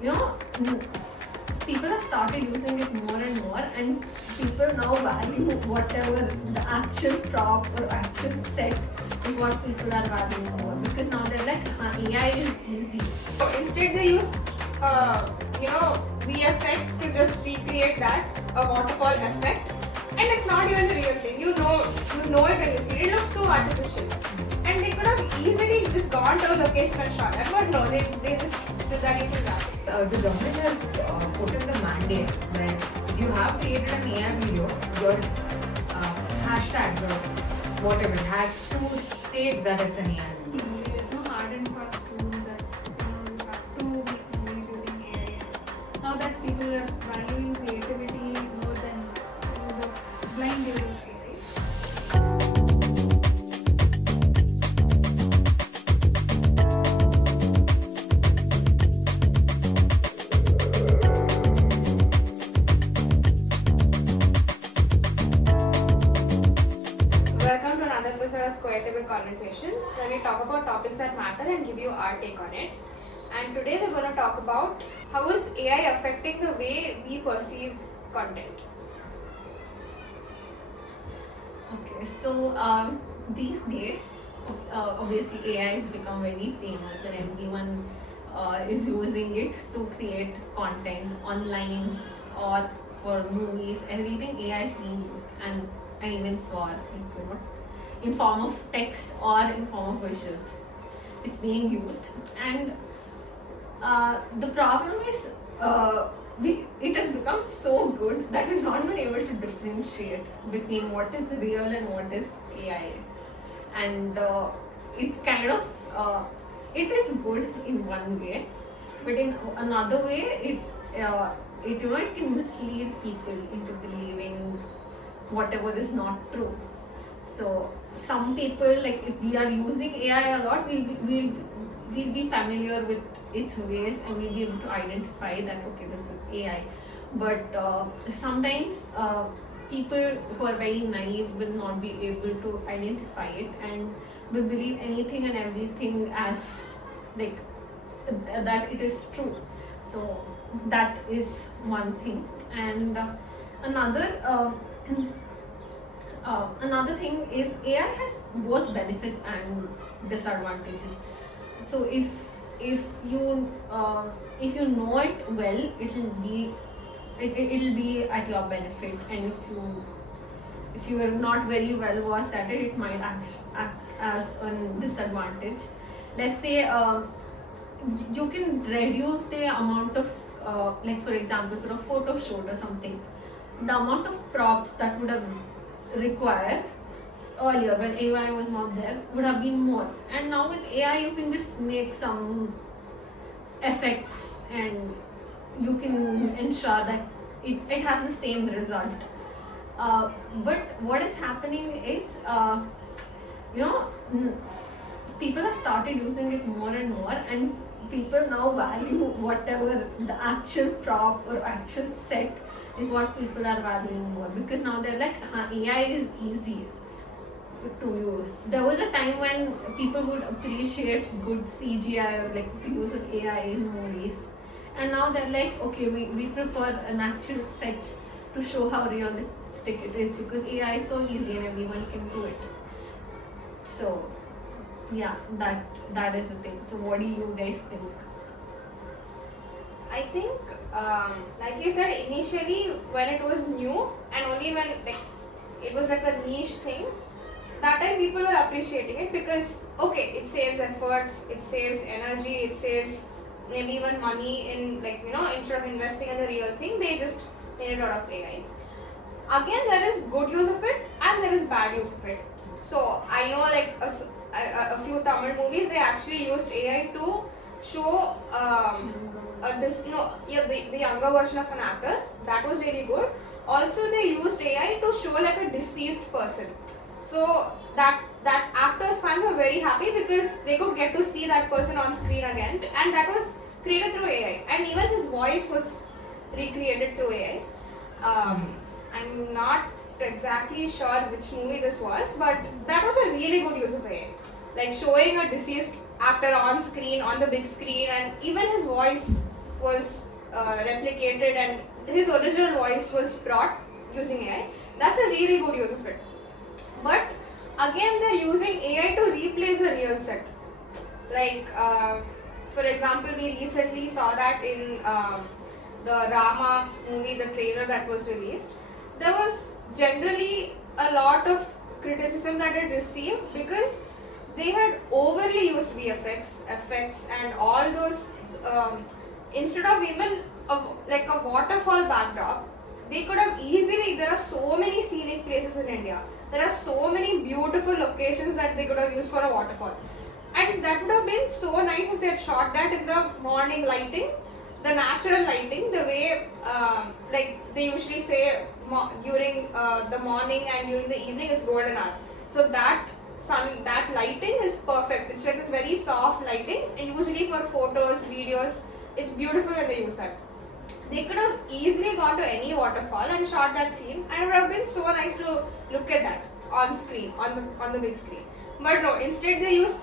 you know, people have started using it more and more, and people now value whatever the actual prop or actual set is what people are valuing more, because now they're like, AI is easy. So instead they use VFX to just recreate that waterfall effect, and it's not even the real thing. You know it when you see it. It looks so artificial, and they could have easily just gone to a location and shot that, but no, they just did that using graphics. The government has put in the mandate that if you have created an AI video, your hashtags or whatever, it has to state that it's an AI video. There's no hard and fast rule that you have to make movies using AI. Now that people are valuing creativity more than use of blind use of AI. Welcome to another episode of Square Table Conversations, where we talk about topics that matter and give you our take on it. And today we're going to talk about how is AI affecting the way we perceive content. Okay, so these days, obviously AI has become very famous, and everyone is using it to create content online or for movies. Everything AI is being used, and even for people, in form of text or in form of visuals, it's being used. And the problem is, it has become so good that we're not even able to differentiate between what is real and what is AI. And it kind of it is good in one way, but in another way, it can mislead people into believing whatever is not true. So some people, like, if we are using AI a lot, we'll be familiar with its ways, and we'll be able to identify that, okay, this is AI. But sometimes people who are very naive will not be able to identify it, and will believe anything and everything as, like, that it is true. So that is one thing. And another thing is, AI has both benefits and disadvantages. So if you know it well, it'll be at your benefit, and if you are not very well versed at it, it might act as a disadvantage. Let's say you can reduce the amount of, like, for example, for a photo shoot or something, the amount of props that would have required earlier when AI was not there would have been more. And now with AI, you can just make some effects, and you can ensure that it has the same result. But what is happening is, people have started using it more and more, and people now value whatever the actual prop or actual set is what people are valuing more, because now they're like, AI is easy to use. There was a time when people would appreciate good CGI or, like, the use of AI in movies, and now they're like, okay, we prefer an actual set to show how realistic it is, because AI is so easy and everyone can do it. So yeah, that is the thing. So what do you guys think? I think, like you said, initially when it was new and only when, like, it was like a niche thing, that time people were appreciating it because, okay, it saves efforts, it saves energy, it saves maybe even money in, like, instead of investing in the real thing, they just made it out of AI. Again, there is good use of it and there is bad use of it. So I know, like, a few Tamil movies, they actually used AI to show the younger version of an actor. That was really good. Also, they used AI to show, like, a deceased person. So that actor's fans were very happy because they could get to see that person on screen again, and that was created through AI. And even his voice was recreated through AI. I'm not exactly sure which movie this was, but that was a really good use of AI. Like, showing a deceased actor on screen, on the big screen, and even his voice was replicated and his original voice was brought using AI. That's a really good use of it. But again, they're using AI to replace the real set. Like, for example, we recently saw that in the Rama movie, the trailer that was released. There was generally a lot of criticism that it received because they had overly used VFX, effects, and all those. Instead of even like a waterfall backdrop, they could have easily. There are so many scenic places in India. There are so many beautiful locations that they could have used for a waterfall. And that would have been so nice if they had shot that in the morning lighting, the natural lighting, the way like they usually say during the morning and during the evening is golden hour. So that lighting is perfect. It's like this very soft lighting, and usually for photos, videos, it's beautiful when they use that. They could have easily gone to any waterfall and shot that scene, and it would have been so nice to look at that on screen, on the big screen. But no, instead they use